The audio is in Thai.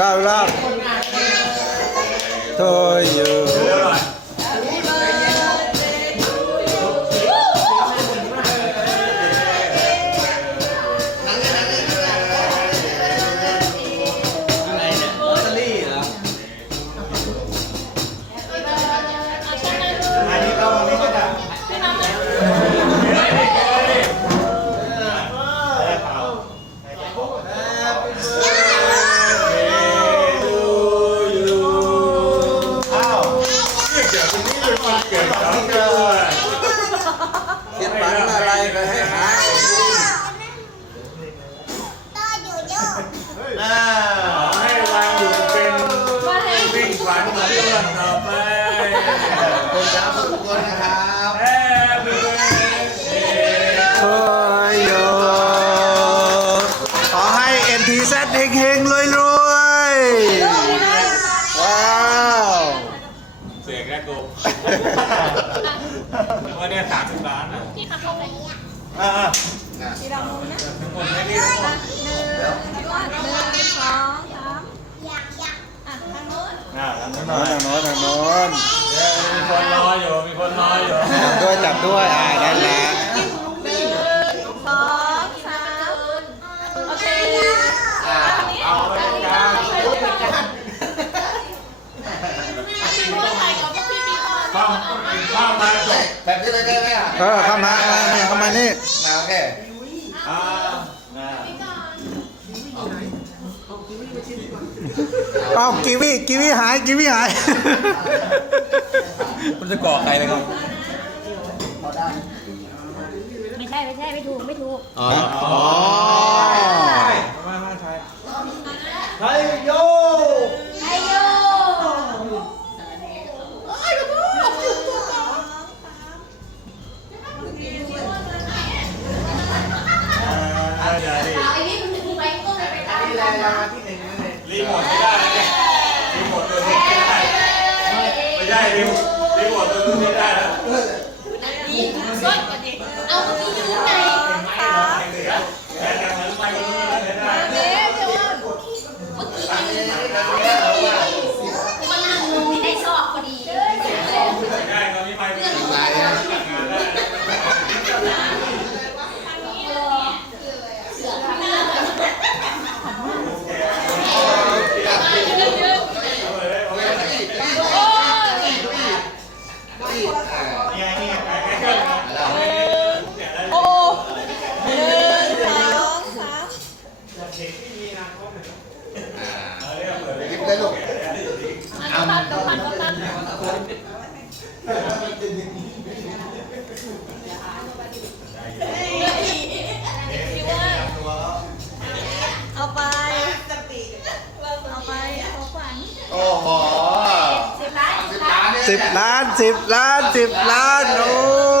รอบร วันนี้เป็นวันเกิดของเธอเขียนฝันอะไรไปให้หายอ่าให้วางอยู่เป็นวิ่งฝันของเพื่อนต่อไปคนครับทุกคนนะครับแฮปปี้เบิร์ดเดย์โทยอยู่ขอให้ NTZ เฮงๆรวย ว่าเนี่ยสามสิบล้านนะที่ขับลงไหนอ่าที่เรามูนะทั้งหมดไม่ได้ทั้งหมดหนึ่งแล้วก็หนึ่งสองสามอะทางโน้นอ่าแล้วทั้งหมโน้ดนทางโน้นทางโน้นมีคนรออยู่ มีคนรออยู่จับด้วยจับด้วยอ่านั่นแหล ข้าเข้ามาจบแบบนี้เลยได้ไหมอะเออข้ามาเข้ามานี่เข้ามานี่มาโอเคอ่าน่าเอากีวีกีวีหายกีวีหายคุณจะก่อใครเลยครับไม่ใช่ไม่ใช่ไม่ถูกไม่ถูกอ๋อ โมทไม่ได้เนี่ยรีโมทตัวนี้ไม่ได้ไม่ได้รีโมทรีโมทตัวนี้ไม่ได้แล้ว นี่ส้นกันดิเอาเมื่อกี้อยู่ไหนาม แค่ยังมันไปตรงนี้ไม่ได้ เอ๊ะเดี๋ยวก่อนเมื่อกี้มันนั่งลงที่ได้ซอกพอดี ไม่ได้ตอนนี้ไปตรงนี้ ลายนะ งานได้ นี่อ่า เนี่ยเนี่ยไปใกล้ๆกัน แล้ว เนี่ยได้ โอ้หนึ่งสองสาม อ่า เอาเรียกเปิดเลย หยิบได้ลูก เอาพันเอาพันเอาพันเอาไป เอาไปเอาขวัญ โอ้โห สิบล้าน สิบล้านเนี่ย สิบล้านสิบล้านสิบล้านโอ้